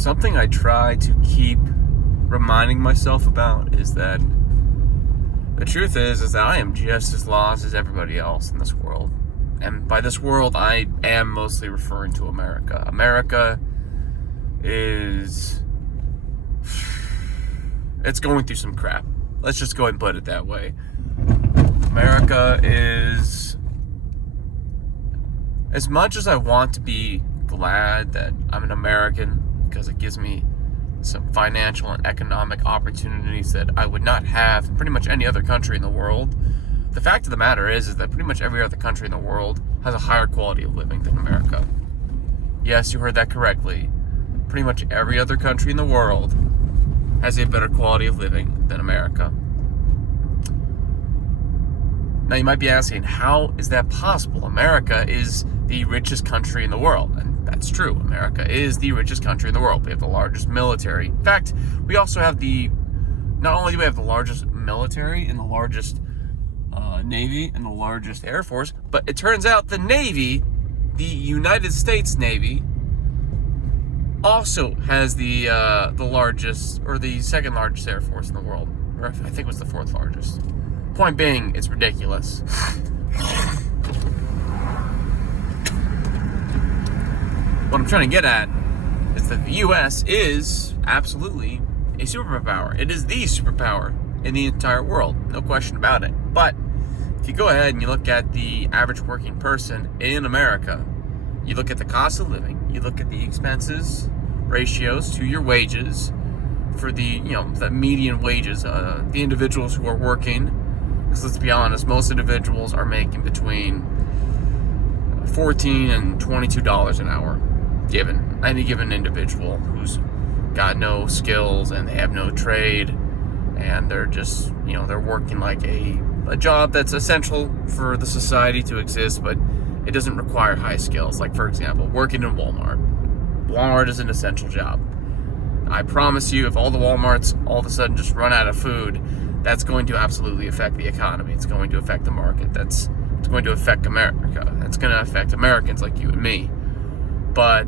something I try to keep reminding myself about is that the truth is that I am just as lost as everybody else in this world. And by this world, I am mostly referring to America. America is... it's going through some crap. Let's just go ahead and put it that way. America is... as much as I want to be glad that I'm an American, because it gives me some financial and economic opportunities that I would not have in pretty much any other country in the world, the fact of the matter is that pretty much every other country in the world has a higher quality of living than America. Yes, you heard that correctly. Pretty much every other country in the world has a better quality of living than America. Now you might be asking, how is that possible? America is the richest country in the world, and that's true. America is the richest country in the world. We have the largest military. In fact, we also have not only do we have the largest military and the largest Navy and the largest Air Force, but it turns out the Navy, the United States Navy, also has the largest, or the second largest Air Force in the world. Or I think it was the fourth largest. Point being, it's ridiculous. What I'm trying to get at is that the U.S. is absolutely a superpower. It is the superpower in the entire world. No question about it. But if you go ahead and you look at the average working person in America, you look at the cost of living, you look at the expenses, ratios to your wages for the median wages, the individuals who are working, because let's be honest, most individuals are making between $14 and $22 an hour, given any given individual who's got no skills and they have no trade, and they're just, they're working like a job that's essential for the society to exist, but it doesn't require high skills. Like, for example, working in Walmart. Walmart is an essential job. I promise you, if all the Walmarts all of a sudden just run out of food, that's going to absolutely affect the economy. It's going to affect the market. It's going to affect America. It's going to affect Americans like you and me. But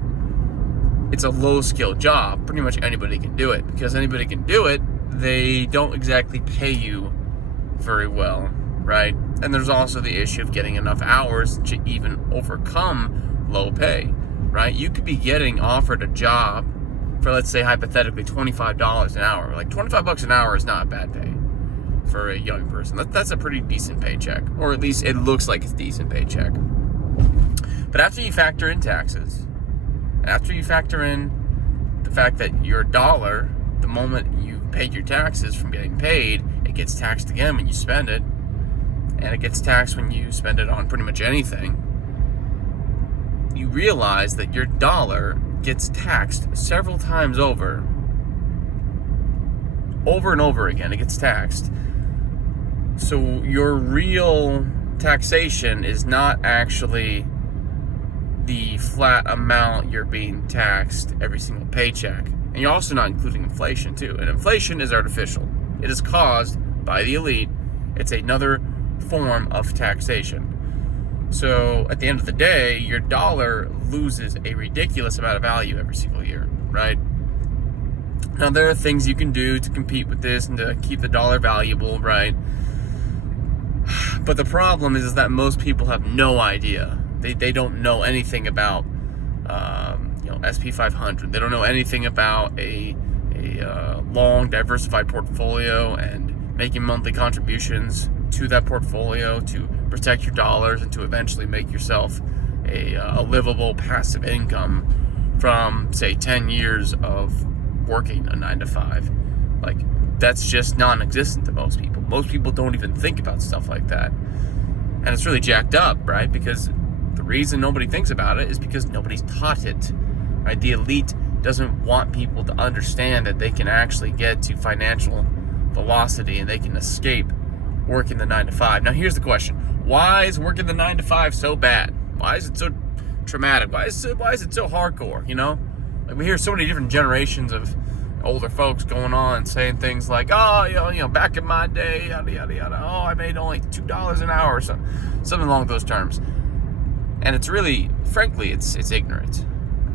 it's a low-skill job. Pretty much anybody can do it. Because anybody can do it, they don't exactly pay you very well, right? And there's also the issue of getting enough hours to even overcome low pay, right? You could be getting offered a job for, let's say, hypothetically, $25 an hour. Like, $25 an hour is not bad pay for a young person. That's a pretty decent paycheck, or at least it looks like it's a decent paycheck. But after you factor in taxes, after you factor in the fact that your dollar, the moment you paid your taxes from getting paid, it gets taxed again when you spend it, and it gets taxed when you spend it on pretty much anything, you realize that your dollar gets taxed several times over and over again. It gets taxed. So your real taxation is not actually the flat amount you're being taxed every single paycheck. And you're also not including inflation too. And inflation is artificial. It is caused by the elite. It's another form of taxation. So at the end of the day, your dollar loses a ridiculous amount of value every single year, right? Now, there are things you can do to compete with this and to keep the dollar valuable, right? But the problem is that most people have no idea. They don't know anything about SP 500. They don't know anything about a long, diversified portfolio and making monthly contributions to that portfolio to protect your dollars and to eventually make yourself a livable passive income from, say, 10 years of working a 9-to-5. Like, that's just non-existent to most people. Most people don't even think about stuff like that. And it's really jacked up, right? Because the reason nobody thinks about it is because nobody's taught it, right? The elite doesn't want people to understand that they can actually get to financial velocity and they can escape working the 9-to-5. Now, here's the question. Why is working the 9-to-5 so bad? Why is it so traumatic? Why is it so hardcore, Like, we hear so many different generations of older folks going on and saying things like, oh, back in my day, yada, yada, yada. Oh, I made only $2 an hour or something along those terms. And it's really, frankly, it's ignorant.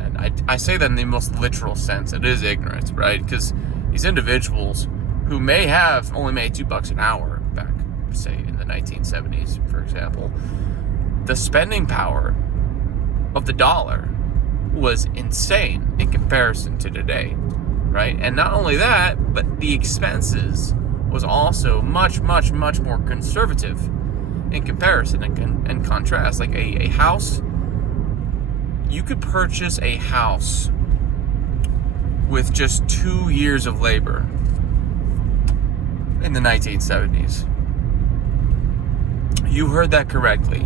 And I say that in the most literal sense. It is ignorance, right? Because these individuals who may have only made $2 an hour back, say, in the 1970s, for example, the spending power of the dollar was insane in comparison to today, right? And not only that, but the expenses was also much, much, much more conservative in comparison and contrast. Like a house, you could purchase a house with just 2 years of labor in the 1970s. You heard that correctly.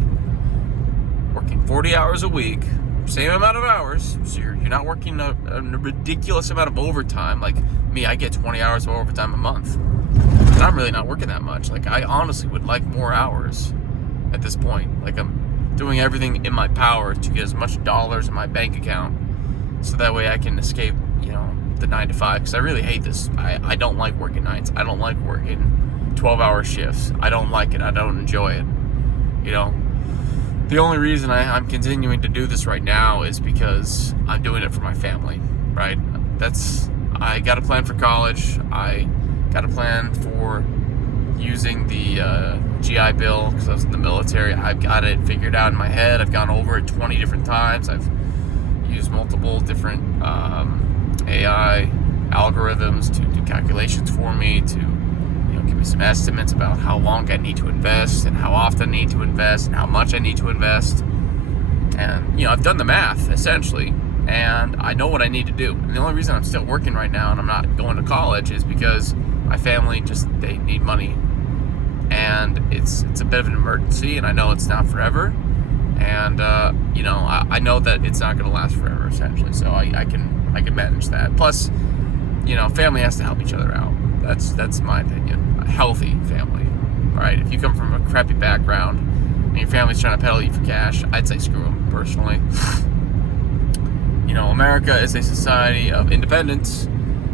Working 40 hours a week, same amount of hours, so you're not working a ridiculous amount of overtime. Like me, I get 20 hours of overtime a month. And I'm really not working that much. Like, I honestly would like more hours at this point. Like, I'm doing everything in my power to get as much dollars in my bank account so that way I can escape, the 9 to 5. Because I really hate this. I don't like working nights. I don't like working 12-hour shifts. I don't like it. I don't enjoy it. The only reason I'm continuing to do this right now is because I'm doing it for my family, right? I got a plan for college. I got a plan for using the GI Bill because I was in the military. I've got it figured out in my head. I've gone over it 20 different times. I've used multiple different AI algorithms to do calculations for me, to give me some estimates about how long I need to invest and how often I need to invest and how much I need to invest. And I've done the math essentially, and I know what I need to do. And the only reason I'm still working right now and I'm not going to college is because my family they need money, and it's a bit of an emergency, and I know it's not forever, and I know that it's not going to last forever essentially, so I can manage that. Plus, family has to help each other out. That's my opinion. A healthy family, right? If you come from a crappy background and your family's trying to peddle you for cash, I'd say screw them personally. America is a society of independence,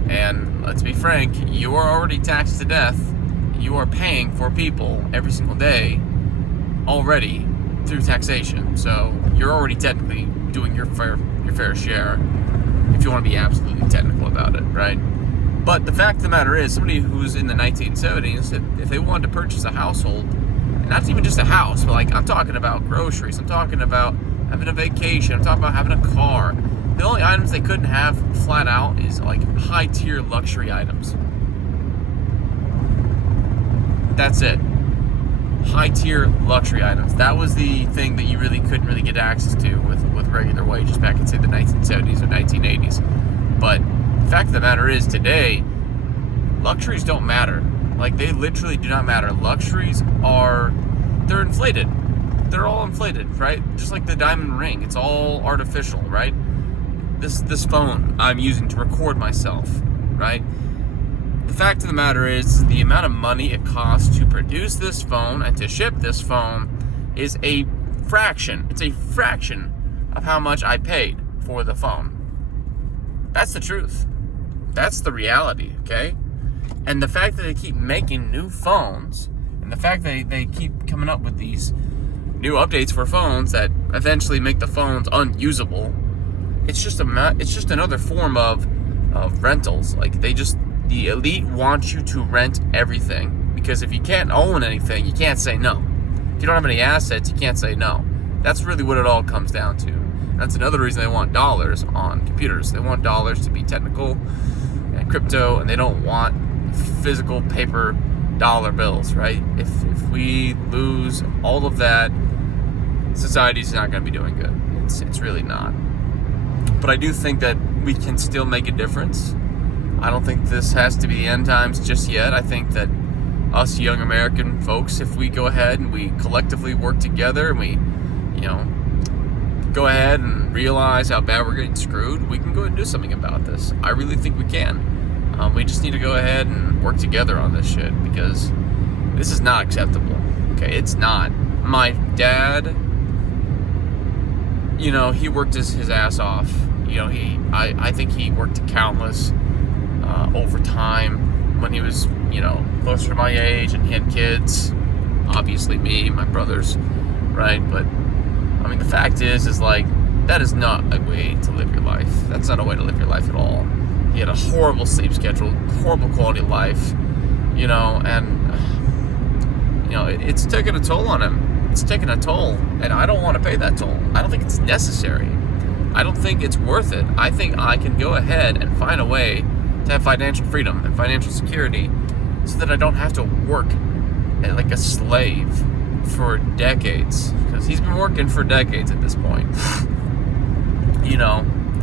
and let's be frank, you are already taxed to death. You are paying for people every single day already through taxation, so you're already technically doing your fair share, if you want to be absolutely technical about it, right? But the fact of the matter is, somebody who's in the 1970s, if they wanted to purchase a household, and not even just a house, but I'm talking about groceries, I'm talking about having a vacation, I'm talking about having a car. The only items they couldn't have flat out is high-tier luxury items. That's it. High-tier luxury items. That was the thing that you really couldn't really get access to with regular wages back in, say, the 1970s or 1980s. But the fact of the matter is, today, luxuries don't matter. They literally do not matter. Luxuries they're inflated. They're all inflated, right? Just like the diamond ring. It's all artificial, right? This phone I'm using to record myself, right? The fact of the matter is, the amount of money it costs to produce this phone and to ship this phone is a fraction. It's a fraction of how much I paid for the phone. That's the truth. That's the reality, okay? And the fact that they keep making new phones, and the fact that they keep coming up with these new updates for phones that eventually make the phones unusable, it's just another form of rentals. The elite want you to rent everything, because if you can't own anything, you can't say no. If you don't have any assets, you can't say no. That's really what it all comes down to. That's another reason they want dollars on computers. They want dollars to be technical and crypto, and they don't want physical paper dollar bills, right? If we lose all of that, society's not going to be doing good. It's really not. But I do think that we can still make a difference. I don't think this has to be the end times just yet. I think that us young American folks, if we go ahead and we collectively work together and we, go ahead and realize how bad we're getting screwed, we can go ahead and do something about this. I really think we can. We just need to go ahead and work together on this shit, because this is not acceptable. Okay, it's not. My dad, he worked his ass off. I think he worked countless overtime when he was, closer to my age, and he had kids. Obviously me, my brothers, right? But, the fact is That is not a way to live your life. That's not a way to live your life at all. He had a horrible sleep schedule, horrible quality of life, and it's taken a toll on him. It's taken a toll, and I don't want to pay that toll. I don't think it's necessary. I don't think it's worth it. I think I can go ahead and find a way to have financial freedom and financial security so that I don't have to work like a slave for decades, because he's been working for decades at this point.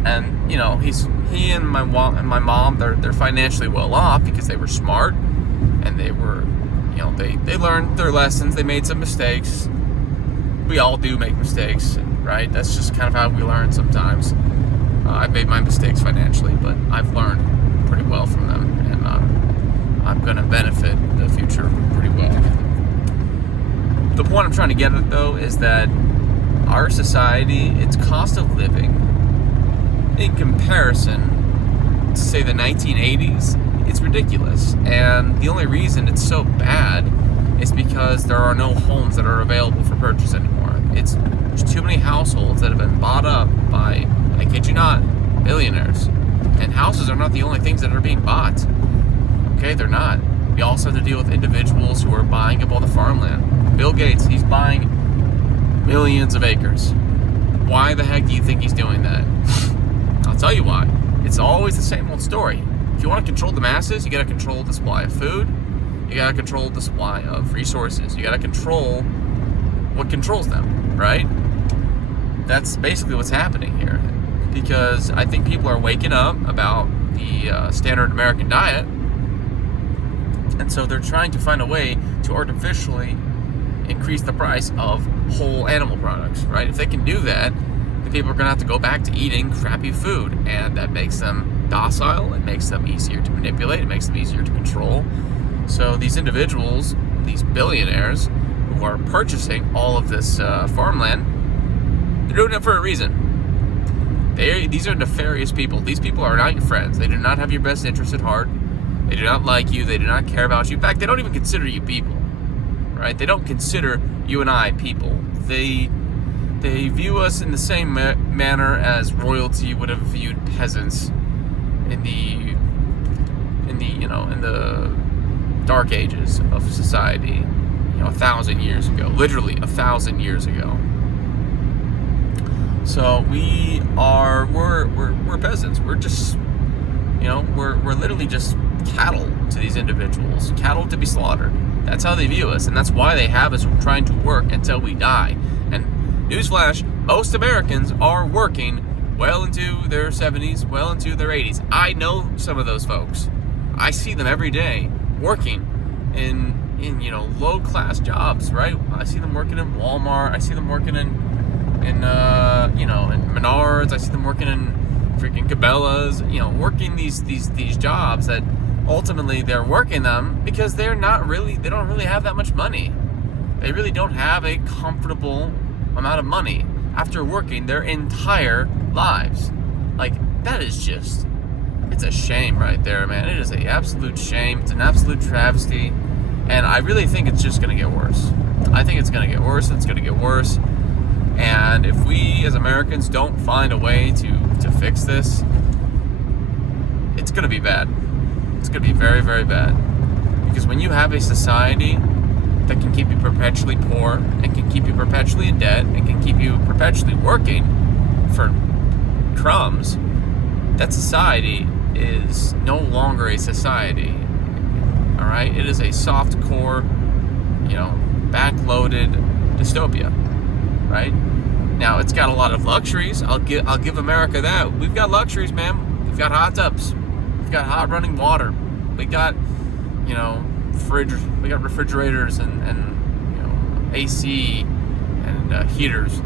And he and my mom, they're financially well off because they were smart, and they were, they learned their lessons. They made some mistakes. We all do make mistakes, right? That's just kind of how we learn sometimes. I've made my mistakes financially, but I've learned pretty well from them, and I'm going to benefit in the future pretty well. The point I'm trying to get at, though, is that our society, its cost of living, in comparison to, say, the 1980s, it's ridiculous. And the only reason it's so bad is because there are no homes that are available for purchase anymore. There's too many households that have been bought up by, I kid you not, billionaires. And houses are not the only things that are being bought. Okay, they're not. We also have to deal with individuals who are buying up all the farmland. Bill Gates, he's buying millions of acres. Why the heck do you think he's doing that? I'll tell you why. It's always the same old story. If you want to control the masses, you got to control the supply of food. You got to control the supply of resources. You got to control what controls them, right? That's basically what's happening here. Because I think people are waking up about the standard American diet, and so they're trying to find a way to artificially increase the price of whole animal products, right? If they can do that, the people are going to have to go back to eating crappy food, and that makes them docile. It makes them easier to manipulate. It makes them easier to control. So these individuals, these billionaires who are purchasing all of this farmland, they're doing it for a reason. These are nefarious people. These people are not your friends. They do not have your best interest at heart. They do not like you. They do not care about you. In fact, they don't even consider you people, right? They don't consider you and I people. They view us in the same manner as royalty would have viewed peasants in the dark ages of society, 1,000 years ago, literally 1,000 years ago. So we're peasants. We're just, we're literally just cattle to these individuals, cattle to be slaughtered. That's how they view us, and that's why they have us trying to work until we die. And newsflash, most Americans are working well into their 70s, well into their 80s. I know some of those folks. I see them every day working in low-class jobs, right? I see them working in Walmart. I see them working in Menards. I see them working in freaking Cabela's, working these jobs that ultimately they're working them because they don't really have that much money. They really don't have a comfortable amount of money after working their entire lives. Like, that is just, it's a shame right there, man. It is an absolute shame. It's an absolute travesty. And I really think it's just going to get worse. I think it's going to get worse. It's going to get worse. And if we as Americans don't find a way to fix this, it's going to be bad. It's going to be very, very bad. Because when you have a society that can keep you perpetually poor and can keep you perpetually in debt and can keep you perpetually working for crumbs, that society is no longer a society. All right? It is a soft core, backloaded dystopia. Right? Now, it's got a lot of luxuries. I'll give America that. We've got luxuries, man. We've got hot tubs. We've got hot running water. We got, we got refrigerators and AC and heaters.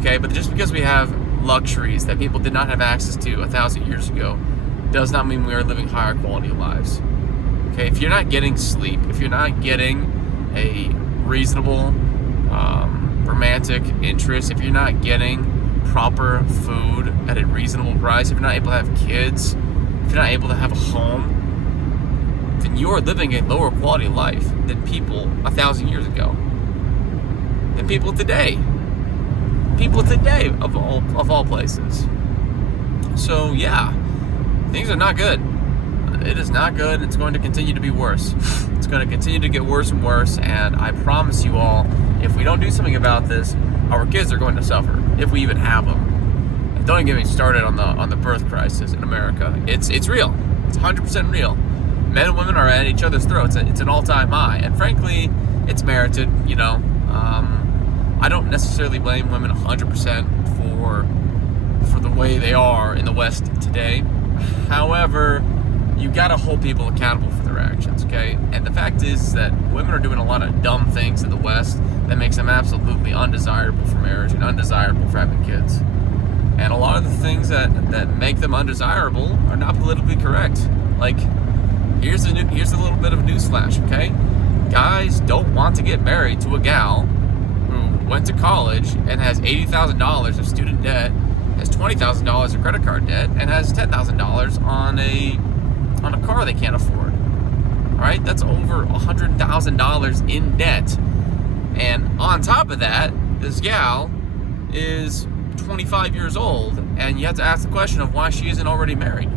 Okay, but just because we have luxuries that people did not have access to 1,000 years ago does not mean we are living higher quality lives. Okay, if you're not getting sleep, if you're not getting a reasonable romantic interest, if you're not getting proper food at a reasonable price, if you're not able to have kids, if you're not able to have a home, then you are living a lower quality life than people 1,000 years ago, than people today. people today of all places. So yeah, things are not good. It is not good. It's going to continue to be worse. It's going to continue to get worse and worse. And I promise you all, if we don't do something about this, our kids are going to suffer, if we even have them. And don't even get me started on the birth crisis in America. It's real. It's 100% real. Men and women are at each other's throats. It's an all-time high, and frankly, it's merited. You know, I don't necessarily blame women 100% for the way they are in the West today. However, you gotta hold people accountable for their actions, okay? And the fact is that women are doing a lot of dumb things in the West that makes them absolutely undesirable for marriage and undesirable for having kids. And a lot of the things that make them undesirable are not politically correct. Like, here's a little bit of a newsflash, okay? Guys don't want to get married to a gal who went to college and has $80,000 of student debt, has $20,000 of credit card debt, and has $10,000 on a car they can't afford. All right, that's over $100,000 in debt. And on top of that, this gal is 25 years old, and you have to ask the question of why she isn't already married.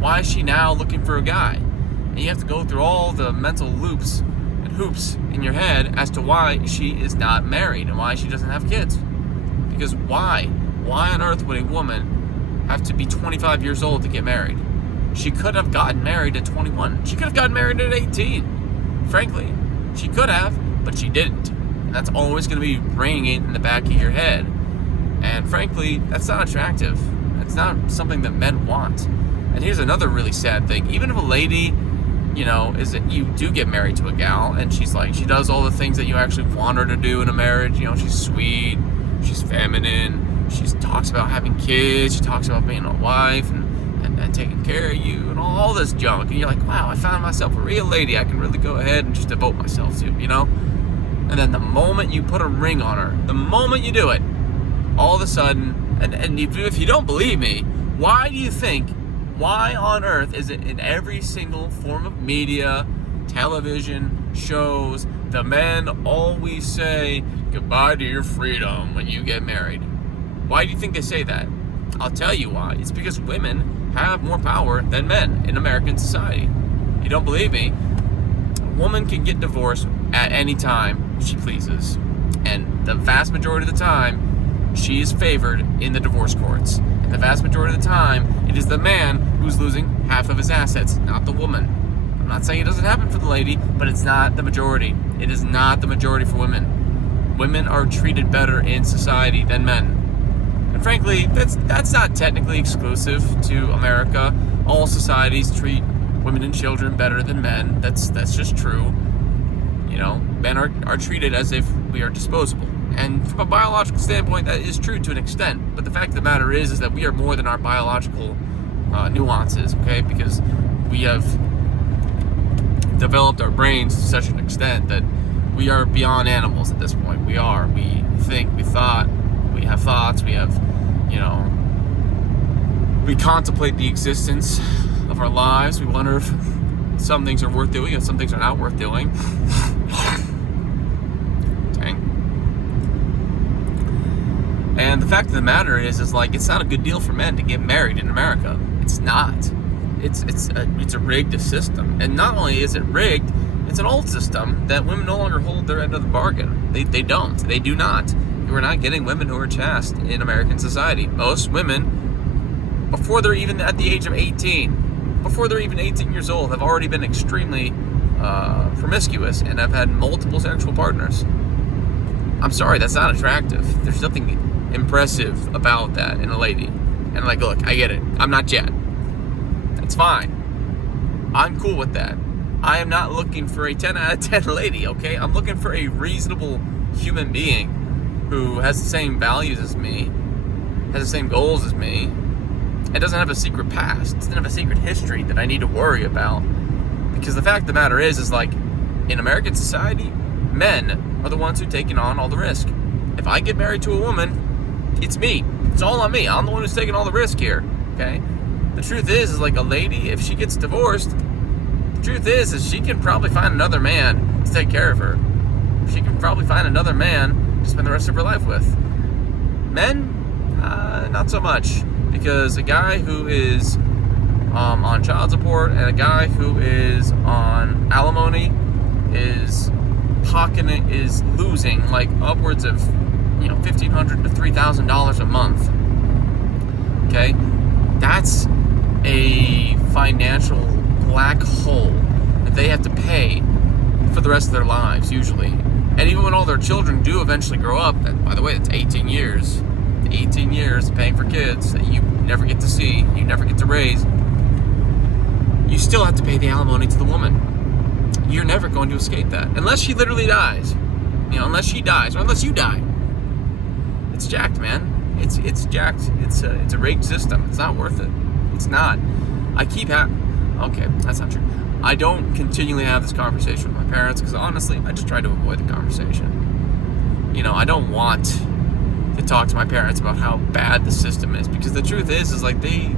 Why is she now looking for a guy? And you have to go through all the mental loops and hoops in your head as to why she is not married and why she doesn't have kids. Because why? Why on earth would a woman have to be 25 years old to get married? She could have gotten married at 21. She could have gotten married at 18. Frankly, she could have, but she didn't. And that's always going to be ringing in the back of your head. And frankly, that's not attractive. It's not something that men want. And here's another really sad thing. Even if a lady, you know, is that you do get married to a gal and she does all the things that you actually want her to do in a marriage. You know, she's sweet, she's feminine, she talks about having kids, she talks about being a wife and taking care of you and all this junk. And you're like, wow, I found myself a real lady I can really go ahead and just devote myself to, you know? And then the moment you put a ring on her, the moment you do it, all of a sudden, and if you don't believe me, why on earth is it in every single form of media, television, shows, the men always say goodbye to your freedom when you get married? Why do you think they say that? I'll tell you why. It's because women have more power than men in American society. You don't believe me? A woman can get divorced at any time she pleases. And the vast majority of the time, she is favored in the divorce courts. And the vast majority of the time, it is the man who's losing half of his assets, not the woman. I'm not saying it doesn't happen for the lady, but it's not the majority. It is not the majority for women. Women are treated better in society than men. And frankly, that's not technically exclusive to America. All societies treat women and children better than men. That's just true. You know, men are treated as if we are disposable. And from a biological standpoint, that is true to an extent. But the fact of the matter is that we are more than our biological nuances, okay? Because we have developed our brains to such an extent that we are beyond animals at this point. We think, we thought, we have thoughts, we have, you know, we contemplate the existence of our lives. We wonder if some things are worth doing and some things are not worth doing. Dang. And the fact of the matter is like, it's not a good deal for men to get married in America. It's not. It's a rigged system. And not only is it rigged, it's an old system that women no longer hold their end of the bargain. They don't. They do not. We're not getting women who are chaste in American society. Most women, before they're even at the age of 18, before they're even 18 years old, have already been extremely promiscuous and have had multiple sexual partners. I'm sorry, that's not attractive. There's nothing impressive about that in a lady. And like, look, I get it. I'm not Jet. That's fine. I'm cool with that. I am not looking for a 10 out of 10 lady, okay? I'm looking for a reasonable human being who has the same values as me, has the same goals as me, and doesn't have a secret past, doesn't have a secret history that I need to worry about. Because the fact of the matter is like, in American society, men are the ones who are taking on all the risk. If I get married to a woman, it's me. It's all on me. I'm the one who's taking all the risk here, okay? The truth is like a lady, if she gets divorced, the truth is she can probably find another man to take care of her. She can probably find another man to spend the rest of her life with. Men, not so much, because a guy who is on child support and a guy who is on alimony is losing like upwards of $1,500 to $3,000 a month. Okay, that's a financial black hole that they have to pay for the rest of their lives usually. And even when all their children do eventually grow up, and by the way, it's 18 years. 18 years paying for kids that you never get to see, you never get to raise. You still have to pay the alimony to the woman. You're never going to escape that. Unless she literally dies. Unless she dies, or unless you die. It's jacked, man. It's jacked. It's a rigged system. It's not worth it. It's not. Okay, that's not true. I don't continually have this conversation with my parents because honestly, I just try to avoid the conversation. I don't want to talk to my parents about how bad the system is, because the truth is like they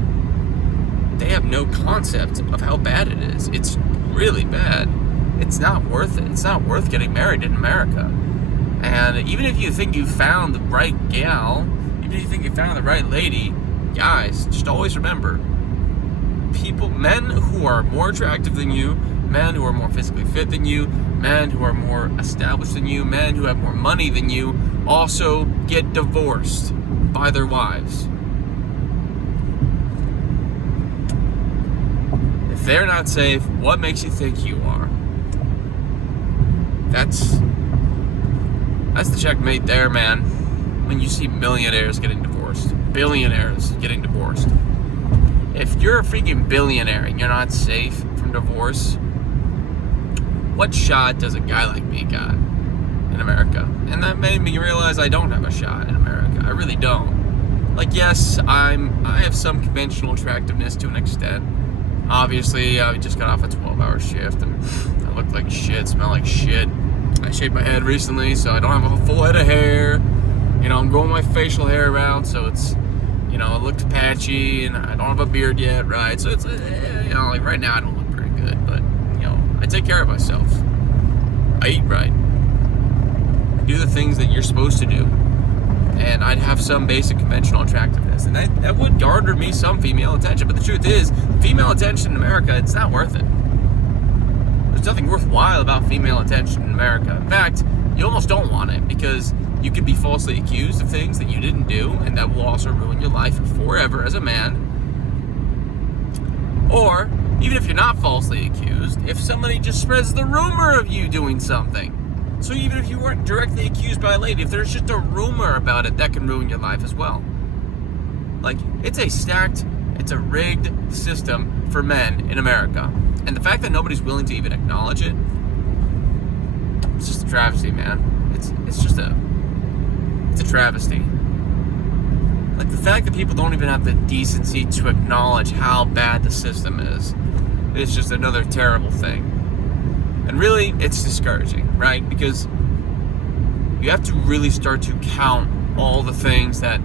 have no concept of how bad it is. It's really bad. It's not worth it. It's not worth getting married in America. And even if you think you found the right gal, even if you think you found the right lady, guys, just always remember, men who are more attractive than you, men who are more physically fit than you, men who are more established than you, men who have more money than you, also get divorced by their wives. If they're not safe, what makes you think you are? That's the checkmate there, man. When you see millionaires getting divorced, billionaires getting divorced. If you're a freaking billionaire and you're not safe from divorce, what shot does a guy like me got in America? And that made me realize I don't have a shot in America. I really don't. Like, yes, I have some conventional attractiveness to an extent. Obviously, I just got off a 12-hour shift and I look like shit, smell like shit. I shaved my head recently, so I don't have a full head of hair. I'm growing my facial hair around, so it's, it looks patchy, and I don't have a beard yet, right? So it's, like right now I don't look very good, but, I take care of myself. I eat right. I do the things that you're supposed to do. And I'd have some basic conventional attractiveness. And that would garner me some female attention. But the truth is, female attention in America, it's not worth it. There's nothing worthwhile about female attention in America. In fact, you almost don't want it, because you could be falsely accused of things that you didn't do, and that will also ruin your life forever as a man. Or, even if you're not falsely accused, if somebody just spreads the rumor of you doing something. So even if you weren't directly accused by a lady, if there's just a rumor about it, that can ruin your life as well. Like, it's a rigged system for men in America. And the fact that nobody's willing to even acknowledge it, it's just a travesty, man. It's a travesty. Like, the fact that people don't even have the decency to acknowledge how bad the system is just another terrible thing. And really, it's discouraging, right? Because you have to really start to count all the things that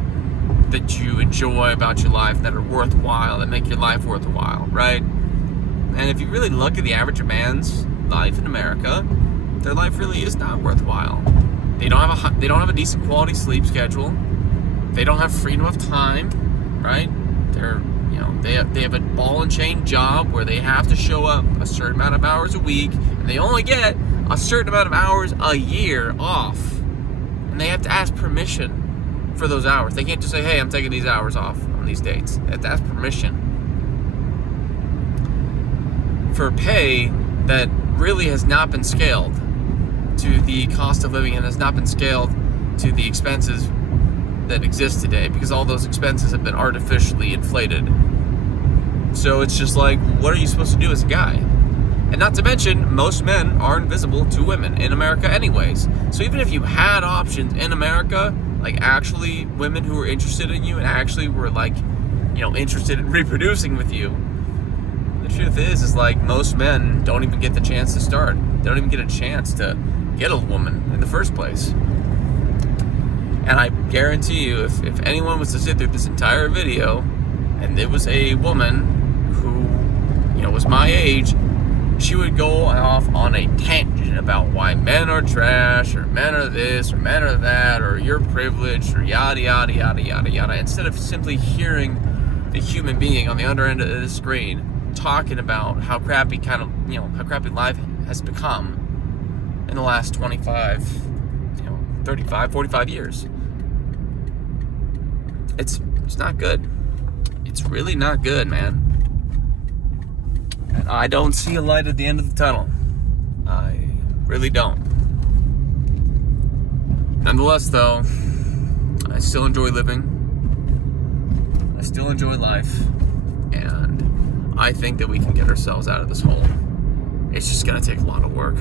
you enjoy about your life that are worthwhile, that make your life worthwhile, right? And if you really look at the average man's life in America, their life really is not worthwhile. They don't have a decent quality sleep schedule. They don't have freedom of time, right? They have a ball and chain job where they have to show up a certain amount of hours a week, and they only get a certain amount of hours a year off. And they have to ask permission for those hours. They can't just say, hey, I'm taking these hours off on these dates. They have to ask permission for pay that really has not been scaled to the cost of living and has not been scaled to the expenses that exist today, because all those expenses have been artificially inflated. So it's just like, what are you supposed to do as a guy? And not to mention, most men are invisible to women in America anyways. So even if you had options in America, like actually women who were interested in you and actually were like, interested in reproducing with you, the truth is like most men don't even get the chance to start. They don't even get a chance to get a woman in the first place. And I guarantee you, if anyone was to sit through this entire video and it was a woman who, was my age, she would go off on a tangent about why men are trash, or men are this, or men are that, or you're privileged, or yada, yada, yada, yada, yada, instead of simply hearing the human being on the other end of the screen talking about how crappy how crappy life has become in the last 25, 35, 45 years. It's not good. It's really not good, man. And I don't see a light at the end of the tunnel. I really don't. Nonetheless, though, I still enjoy living. I still enjoy life. And I think that we can get ourselves out of this hole. It's just going to take a lot of work.